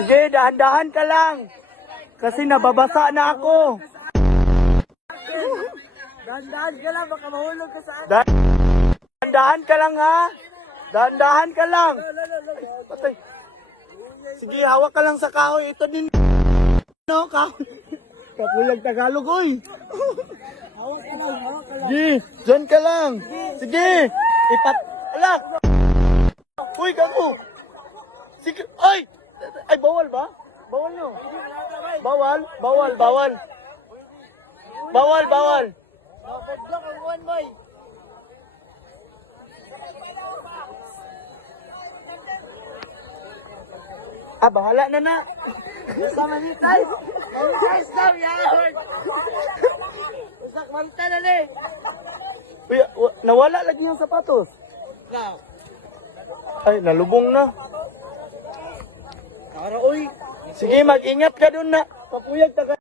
Sige, dahan-dahan ka lang. Kasi nababasa na ako. Dahan-dahan ka lang, baka mahulog ka sa akin. Dahan-dahan ka lang ha. Dahan-dahan ka lang. Patay. Sige, hawak ka lang sa kahoy. Ito din. No, kahoy. Kapulag Tagalog, oy. Hawak ka lang, hawak ka lang. Sige, dyan ka lang. Sige. Alak. Uy, kaku. Sige, ay. Ay, bawal ba? Bawal no. Bawal, bawal, bawal. Bawal, bawal. Block ang one boy. Bahala na na. Basta manitay. Manitay daw, yahon. Basta manitay na ni. Uy, nawala lagi yung sapatos. Now. Ay, nalubong na. Tara, uy. Sige, mag-ingat ka dun na. Kapuyag taga.